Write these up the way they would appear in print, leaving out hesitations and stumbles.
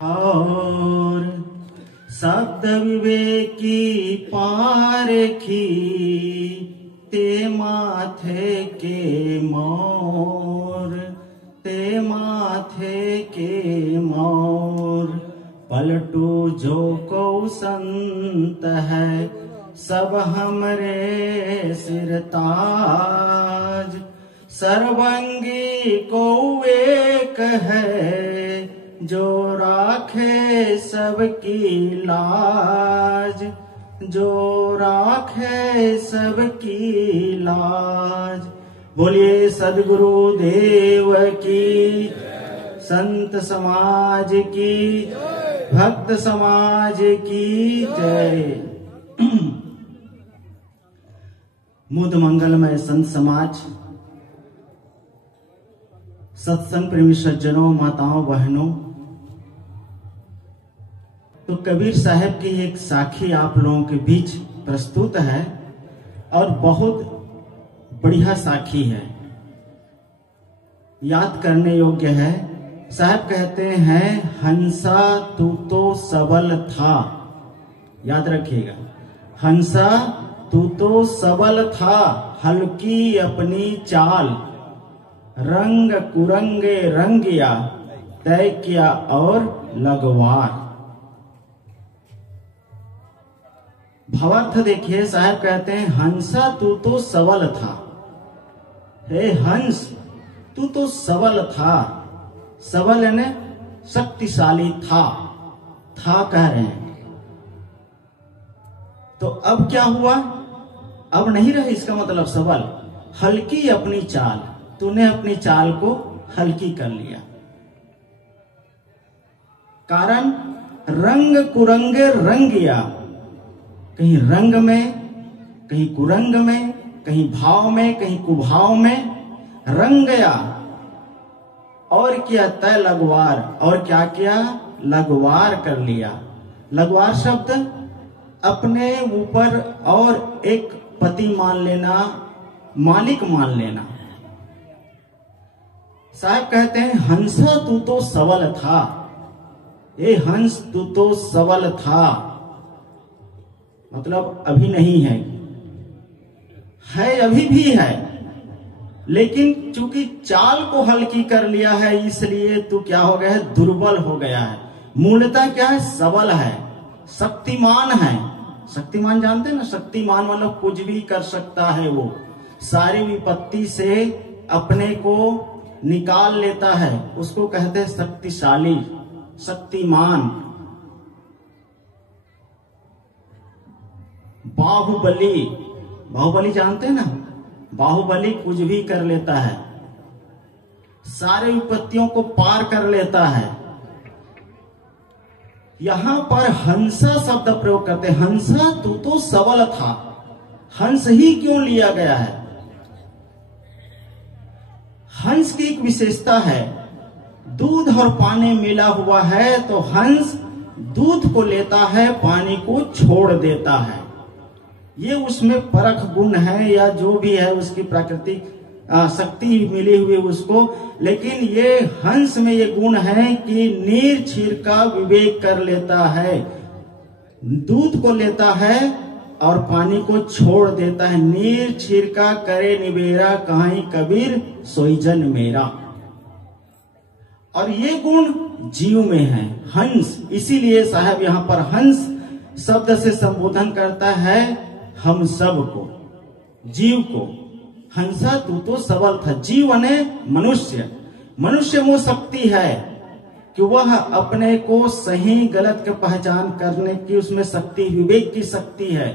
और शब्द विवेकी पारखी ते माथे के मोर, ते माथे के मोर। पलटू जो को संत है सब हमरे सिर ताज, सर्वंगी को एक है जो राखे सबकी लाज, जो राखे सबकी लाज। बोलिए सद्गुरु देव की, संत समाज की, भक्त समाज की जय। मुद मंगलमय संत समाज, सत्संग प्रेमी सज्जनों, माताओं, बहनों, तो कबीर साहब की एक साखी आप लोगों के बीच प्रस्तुत है और बहुत बढ़िया साखी है, याद करने योग्य है। साहब कहते हैं, हंसा तू तो सबल था। याद रखिएगा, हंसा तू तो सबल था, हल्की अपनी चाल, रंग कुरंगे रंगिया, तय किया और लगवार। भावार्थ देखिए, साहब कहते हैं, हंसा तू तो सबल था। हे हंस, तू तो सबल था। सबल यानी शक्तिशाली था कह रहे हैं। तो अब क्या हुआ? अब नहीं रहे, इसका मतलब सबल। हल्की अपनी चाल, तूने अपनी चाल को हल्की कर लिया। कारण रंग कुरंगे रंगिया, कहीं रंग में, कहीं कुरंग में, कहीं भाव में, कहीं कुभाव में रंग गया। और किया तय लगवार, और क्या किया? लगवार कर लिया। लगवार शब्द अपने ऊपर और एक पति मान लेना, मालिक मान लेना। साहब कहते हैं, हंसा तू तो सबल था। ए हंस, तू तो सबल था, मतलब अभी नहीं है अभी भी है, लेकिन चूंकि चाल को हल्की कर लिया है, इसलिए तू क्या हो गया है? दुर्बल हो गया है। मूलतः क्या है? सबल है, शक्तिमान है। शक्तिमान जानते हैं ना? शक्तिमान मतलब कुछ भी कर सकता है, वो सारी विपत्ति से अपने को निकाल लेता है, उसको कहते हैं शक्तिशाली, शक्तिमान। बाहुबली, बाहुबली जानते हैं ना? बाहुबली कुछ भी कर लेता है, सारे विपत्तियों को पार कर लेता है। यहां पर हंसा शब्द प्रयोग करते हैं। हंसा तू तो सबल था। हंस ही क्यों लिया गया है? हंस की एक विशेषता है, दूध और पानी मिला हुआ है तो हंस दूध को लेता है, पानी को छोड़ देता है। ये उसमें परख गुण है, या जो भी है उसकी प्राकृतिक शक्ति मिली हुई उसको। लेकिन ये हंस में ये गुण है कि नीर क्षीर का विवेक कर लेता है, दूध को लेता है और पानी को छोड़ देता है। नीर क्षीर का करे निबेरा, कहाई कबीर सोई जन मेरा। और ये गुण जीव में है, हंस। इसीलिए साहब यहाँ पर हंस शब्द से संबोधन करता है हम सब को, जीव को। हंसा तू तो सबल था। जीव ने मनुष्य, मनुष्य वो शक्ति है कि वह अपने को सही गलत की पहचान करने की उसमें शक्ति, विवेक की शक्ति है।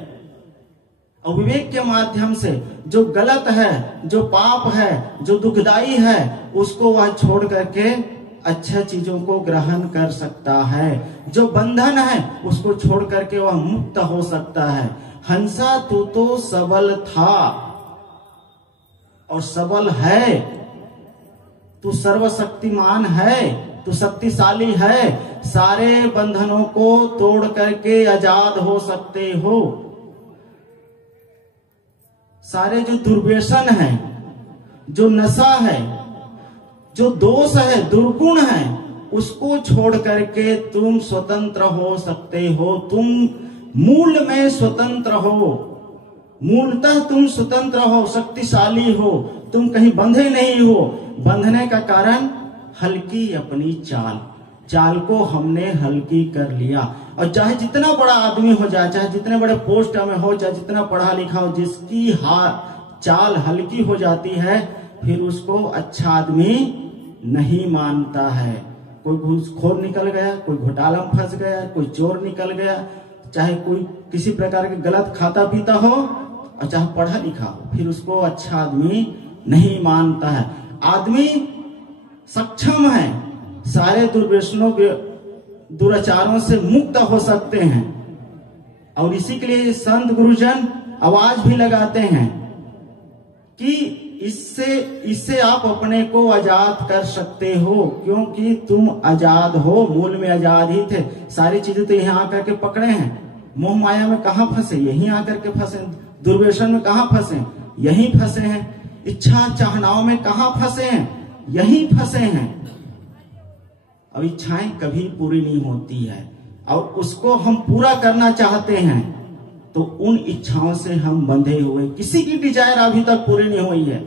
और विवेक के माध्यम से जो गलत है, जो पाप है, जो दुखदाई है, उसको वह छोड़ करके अच्छा चीजों को ग्रहण कर सकता है। जो बंधन है उसको छोड़ करके वह मुक्त हो सकता है। हंसा तू तो सबल था और सबल है, तू सर्वशक्तिमान है, तू शक्तिशाली है। सारे बंधनों को तोड़ करके आजाद हो सकते हो। सारे जो दुर्व्यसन है, जो नशा है, जो दोष है, दुर्गुण है, उसको छोड़ करके तुम स्वतंत्र हो सकते हो। तुम मूल में स्वतंत्र हो, मूलतः तुम स्वतंत्र हो, शक्तिशाली हो, तुम कहीं बंधे नहीं हो। बंधने का कारण हल्की अपनी चाल, चाल को हमने हल्की कर लिया। और चाहे जितना बड़ा आदमी हो जाए, चाहे जितने बड़े पोस्ट में हो, चाहे जितना पढ़ा लिखा हो, जिसकी चाल हल्की हो जाती है फिर उसको अच्छा आदमी नहीं मानता है। कोई घूसखोर निकल गया, कोई घोटाला में फंस गया, कोई चोर निकल गया, चाहे कोई किसी प्रकार के गलत खाता पीता हो और चाहे पढ़ा लिखा हो, फिर उसको अच्छा आदमी नहीं मानता है। आदमी सक्षम है, सारे दुर्व्यसनों के दुराचारों से मुक्त हो सकते हैं। और इसी के लिए संत गुरुजन आवाज भी लगाते हैं कि इससे आप अपने को आजाद कर सकते हो, क्योंकि तुम आजाद हो, मूल में आजाद ही थे। सारी चीजें तो यहाँ आकर के पकड़े हैं। मोह माया में कहाँ फंसे? यहीं आकर के फंसे। दुर्व्यसन में कहाँ फंसे? यहीं फंसे हैं। इच्छा चाहनाओं में कहाँ फंसे हैं? यहीं फंसे हैं। अब इच्छाएं कभी पूरी नहीं होती है और उसको हम पूरा करना चाहते हैं तो उन इच्छाओं से हम बंधे हुए। किसी की डिजायर अभी तक पूरी नहीं हुई है,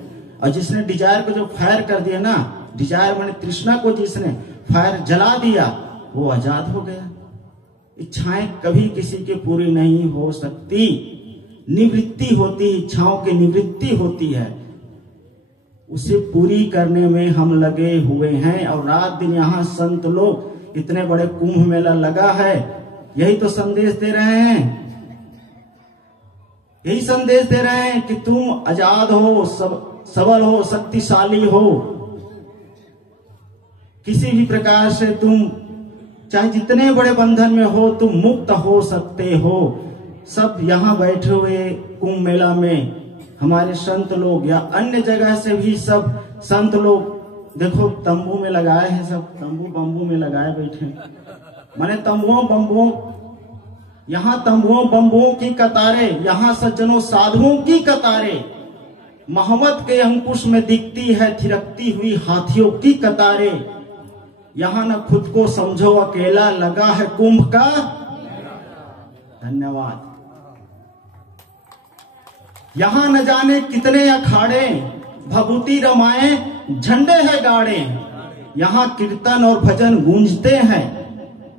और जिसने डिजायर को जो फायर कर दिया ना, डिजायर माने तृष्णा को जिसने फायर जला दिया, वो आजाद हो गया। इच्छाएं कभी किसी की पूरी नहीं हो सकती। निवृत्ति होती, इच्छाओं की निवृत्ति होती है, उसे पूरी करने में हम लगे हुए हैं। और रात दिन यहाँ संत लोग, इतने बड़े कुंभ मेला लगा है, यही तो संदेश दे रहे हैं, यही संदेश दे रहे हैं कि तुम आजाद हो, सबल हो, शक्तिशाली हो। किसी भी प्रकार से तुम चाहे जितने बड़े बंधन में हो, तुम मुक्त हो सकते हो। सब यहाँ बैठे हुए कुंभ मेला में हमारे संत लोग या अन्य जगह से भी सब संत लोग देखो तंबू में लगाए हैं, सब तंबू बम्बू में लगाए बैठे, माने तंबुओं बम्बुओं, यहाँ तंबुओं बम्बुओं की कतारें, यहाँ सज्जनों साधुओं की कतारें, मोहम्मद के अंकुश में दिखती है थिरकती हुई हाथियों की कतारें। यहाँ न खुद को समझो अकेला, लगा है कुंभ का। धन्यवाद। यहाँ न जाने कितने अखाड़े, भभूति रमाए झंडे है गाड़े। यहाँ कीर्तन और भजन गूंजते हैं,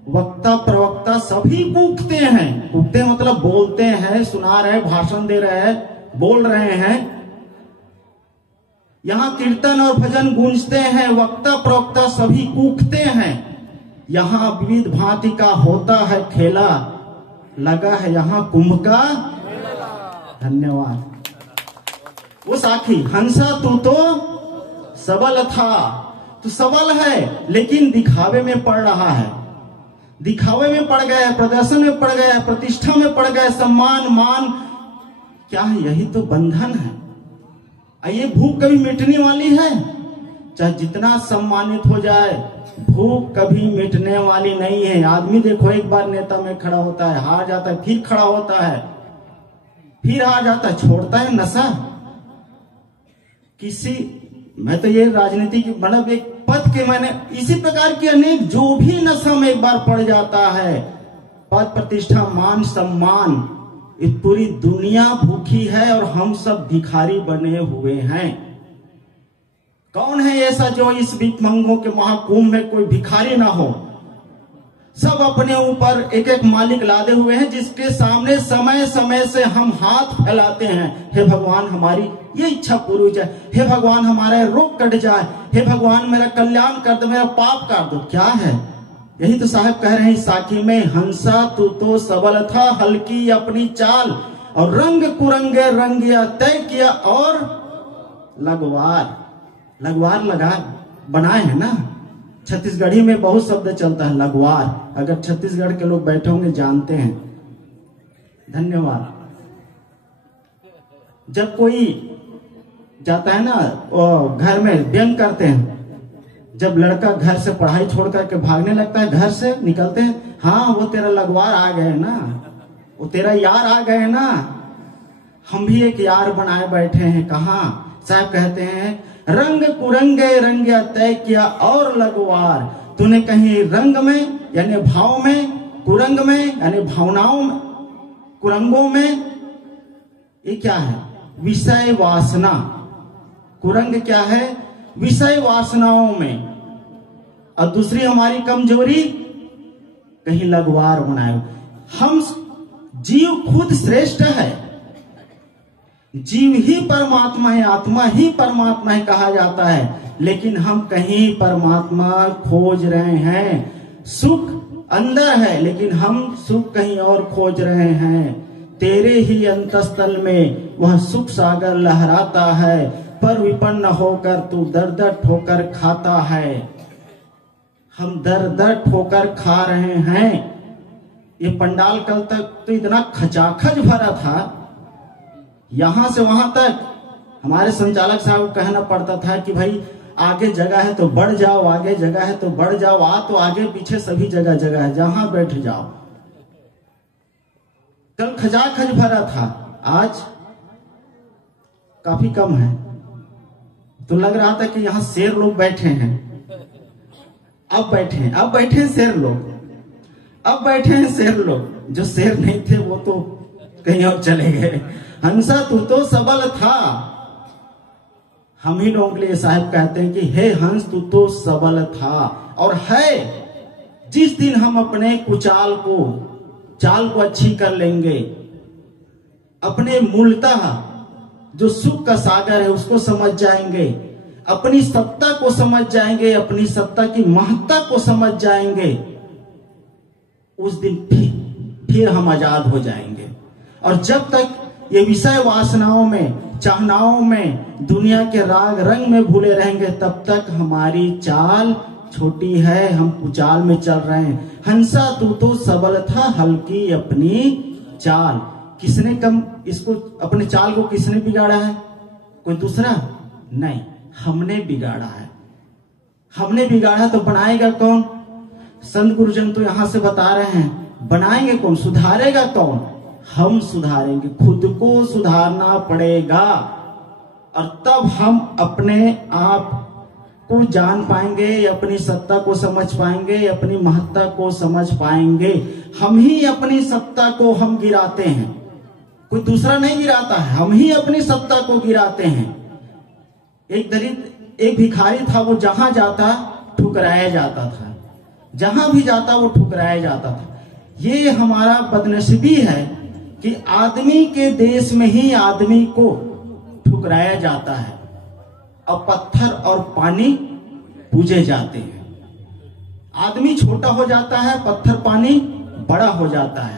वक्ता प्रवक्ता सभी कूकते हैं। कूकते मतलब बोलते हैं, सुना रहे, भाषण दे रहे हैं, बोल रहे हैं। यहाँ कीर्तन और भजन गूंजते हैं, वक्ता प्रवक्ता सभी कूकते हैं। यहाँ विविध भांति का होता है खेला, लगा है यहाँ कुंभ का। धन्यवाद। वो साखी हंसा तू तो सबल था, तू सबल है लेकिन दिखावे में पड़ रहा है, दिखावे में पड़ गया, प्रदर्शन में पड़ गया, प्रतिष्ठा में पड़ गया, सम्मान मान क्या है? यही तो बंधन है। ये भूख कभी मिटने वाली है? चाहे जितना सम्मानित हो जाए, भूख कभी मिटने वाली नहीं है। आदमी देखो एक बार नेता में खड़ा होता है, हार जाता है, फिर खड़ा होता है, फिर हार जाता है, छोड़ता है नशा। मैं तो ये राजनीति की मतलब एक पद के, मैंने इसी प्रकार की अनेक, जो भी नशा में एक बार पड़ जाता है, पद प्रतिष्ठा मान सम्मान, इस पूरी दुनिया भूखी है और हम सब भिखारी बने हुए हैं। कौन है ऐसा जो इस भिखमंगों के महाकुंभ में कोई भिखारी ना हो? सब अपने ऊपर एक एक मालिक लादे हुए हैं, जिसके सामने समय समय से हम हाथ फैलाते हैं। हे भगवान हमारी ये इच्छा पूरी हो जाए, हे भगवान हमारा रोग कट जाए, हे भगवान मेरा कल्याण कर दो, मेरा पाप कर दो। क्या है? यही तो साहब कह रहे हैं साखी में, हंसा तू तो सबल था, हल्की अपनी चाल, और रंग कुरंगे रंगिया तय किया, और लगवार लगा बनाए है ना। छत्तीसगढ़ी में बहुत शब्द चलता है लगवार, अगर छत्तीसगढ़ के लोग बैठे होंगे जानते हैं। धन्यवाद। जब कोई जाता है ना घर में व्यंग करते हैं, जब लड़का घर से पढ़ाई छोड़ करके भागने लगता है, घर से निकलते हैं, हाँ वो तेरा लगवार आ गए ना, वो तेरा यार आ गए ना। हम भी एक यार बनाए बैठे हैं। कहाँ? साहब कहते हैं रंग कुरंगे रंगिया तय किया और लगवार, तूने कहीं रंग में यानी भाव में, कुरंग में यानी भावनाओं में, कुरंगों में, ये क्या है? विषय वासना। कुरंग क्या है? विषय वासनाओं में। और दूसरी हमारी कमजोरी, कहीं लगवार बनाए। हम जीव खुद श्रेष्ठ है, जीव ही परमात्मा है, आत्मा ही परमात्मा है कहा जाता है, लेकिन हम कहीं परमात्मा खोज रहे हैं। सुख अंदर है लेकिन हम सुख कहीं और खोज रहे हैं। तेरे ही अंतस्थल में वह सुख सागर लहराता है, पर विपन्न होकर तू दर दर ठोकर खाता है। हम दर दर ठोकर खा रहे हैं। ये पंडाल कल तक तो इतना खचाखच भरा था, यहां से वहां तक हमारे संचालक साहब को कहना पड़ता था कि भाई आगे जगह है तो बढ़ जाओ, आगे जगह है तो बढ़ जाओ, आ तो आगे पीछे सभी जगह जगह है, जहां बैठ जाओ। कल खचाखच भरा था, आज काफी कम है। तो लग रहा था कि यहाँ शेर लोग बैठे हैं। अब बैठे हैं शेर लोग, अब बैठे हैं शेर लोग। जो शेर नहीं थे वो तो कहीं और चले गए। हंसा तू तो सबल था। हम ही लोगों के लिए साहब कहते हैं कि हे हंस तू तो सबल था और है। जिस दिन हम अपने चाल को अच्छी कर लेंगे, अपने मूलतः जो सुख का सागर है उसको समझ जाएंगे, अपनी सत्ता को समझ जाएंगे, अपनी सत्ता की महत्ता को समझ जाएंगे, उस दिन फिर हम आजाद हो जाएंगे। और जब तक ये विषय वासनाओं में, चाहनाओं में, दुनिया के राग रंग में भूले रहेंगे, तब तक हमारी चाल छोटी है, हम कुचाल में चल रहे हैं। हंसा तू तो सबल था, हल्की अपनी चाल। किसने कम इसको अपने चाल को किसने बिगाड़ा है? कोई दूसरा नहीं, हमने बिगाड़ा है। हमने बिगाड़ा तो बनाएगा कौन? संत गुरुजन तो यहां से बता रहे हैं, बनाएंगे कौन, सुधारेगा कौन? हम सुधारेंगे, खुद को सुधारना पड़ेगा। और तब हम अपने आप को जान पाएंगे, अपनी सत्ता को समझ पाएंगे, अपनी महत्ता को समझ पाएंगे। हम ही अपनी सत्ता को हम गिराते हैं, कोई दूसरा नहीं गिराता है, हम ही अपनी सत्ता को गिराते हैं। एक भिखारी था, वो जहां जाता ठुकराया जाता था, जहां भी जाता वो ठुकराया जाता था। ये हमारा बदनसीबी है कि आदमी के देश में ही आदमी को ठुकराया जाता है और पत्थर और पानी पूजे जाते हैं। आदमी छोटा हो जाता है, पत्थर पानी बड़ा हो जाता है।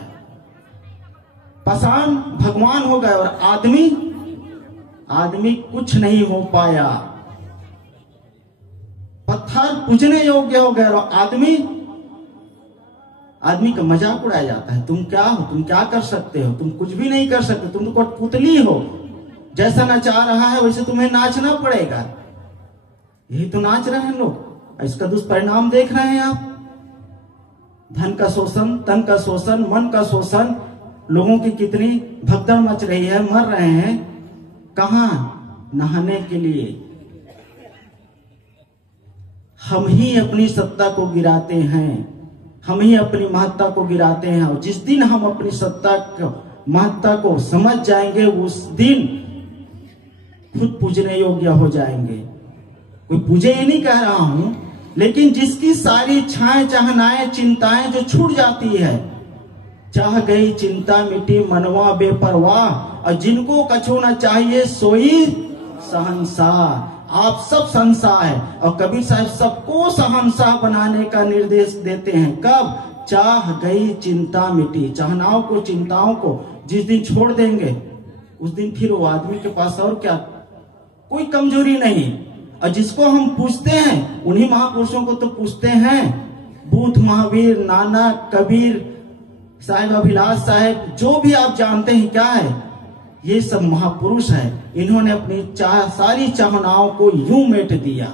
पाषाण भगवान हो गए और आदमी कुछ नहीं हो पाया। पत्थर पूजने योग्य हो गए और आदमी का मजाक उड़ाया जाता है। तुम क्या हो, तुम क्या कर सकते हो, तुम कुछ भी नहीं कर सकते, तुम तो कठपुतली हो, जैसा नचा रहा है वैसे तुम्हें नाचना पड़ेगा। यही तो नाच रहे हैं लोग, इसका दुष्परिणाम देख रहे हैं आप। धन का शोषण, तन का शोषण, मन का शोषण, लोगों की कितनी भगदड़ मच रही है, मर रहे हैं कहां? नहाने के लिए। हम ही अपनी सत्ता को गिराते हैं, हम ही अपनी महत्ता को गिराते हैं। और जिस दिन हम अपनी सत्ता को, महत्ता को समझ जाएंगे, उस दिन खुद पूजने योग्य हो जाएंगे। कोई पूजे ये नहीं कह रहा हूं, लेकिन जिसकी सारी इच्छाएं, चाहनाएं, चिंताएं जो छूट जाती है, चाह गई चिंता मिटी मनवा बेपरवाह, और जिनको कछु न चाहिए सोई शहंशाह। आप सब शहंशाह है, और कबीर साहब सबको शहंशाह बनाने का निर्देश देते हैं। कब? चाह गई चिंता मिटी। चाहनाओं को, चिंताओं को जिस दिन छोड़ देंगे, उस दिन फिर वो आदमी के पास और क्या, कोई कमजोरी नहीं। और जिसको हम पूछते हैं, उन्हीं महापुरुषों को तो पूछते हैं। बुद्ध, महावीर, नानक, कबीर साहिब, अभिलाष साहिब, जो भी आप जानते हैं क्या है, ये सब महापुरुष है। इन्होंने अपनी सारी चाहनाओं को यूं मेट दिया।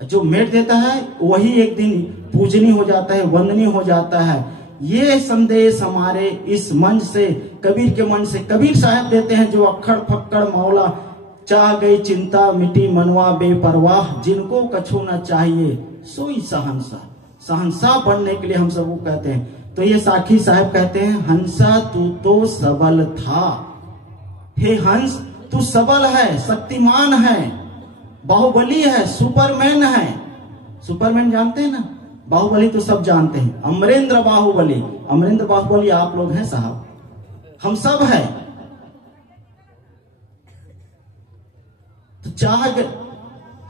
जो मेट देता है वही एक दिन पूजनीय हो जाता है, वंदनीय हो जाता है। ये संदेश हमारे इस मंच से, कबीर के मंच से कबीर साहब देते हैं, जो अक्खड़ फक्कड़ मौला, चाह गई चिंता मिटी मनवा बेपरवाह, जिनको कछु न चाहिए सोई सहनसा। सहनसा बनने के लिए हम सबको कहते हैं। तो ये साखी साहब कहते हैं, हंसा तू तो सबल था। हे हंस, तू सबल है, शक्तिमान है, बाहुबली है, सुपरमैन है। सुपरमैन जानते हैं ना, बाहुबली तो सब जानते हैं। अमरेंद्र बाहुबली, अमरेंद्र बाहुबली आप लोग हैं साहब, हम सब हैं। तो जाग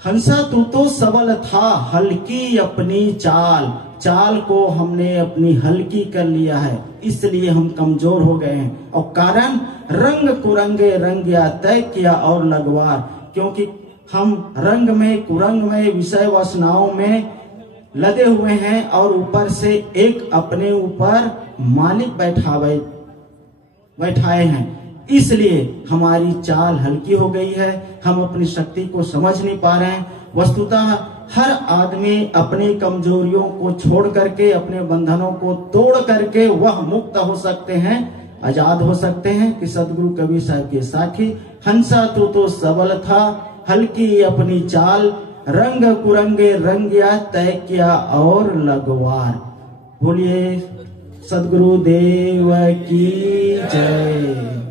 हंसा तू तो सबल था, हल्की अपनी चाल, चाल को हमने अपनी हल्की कर लिया है, इसलिए हम कमजोर हो गए हैं। और कारण रंग कुरंगे रंगिया तय किया और लगवार, क्योंकि हम रंग में कुरंग में विषय वासनाओं में लदे हुए हैं और ऊपर से एक अपने ऊपर मालिक बैठाए हैं, इसलिए हमारी चाल हल्की हो गई है। हम अपनी शक्ति को समझ नहीं पा रहे हैं। वस्तुतः हर आदमी अपनी कमजोरियों को छोड़ करके, अपने बंधनों को तोड़ करके वह मुक्त हो सकते हैं, आजाद हो सकते हैं। कि सदगुरु कबीर साहब के साखी, हंसा तू तो सबल था, हल्की अपनी चाल, रंग कुरंगे रंगिया तय किया और लगवार। बोलिए सदगुरु देव की जय।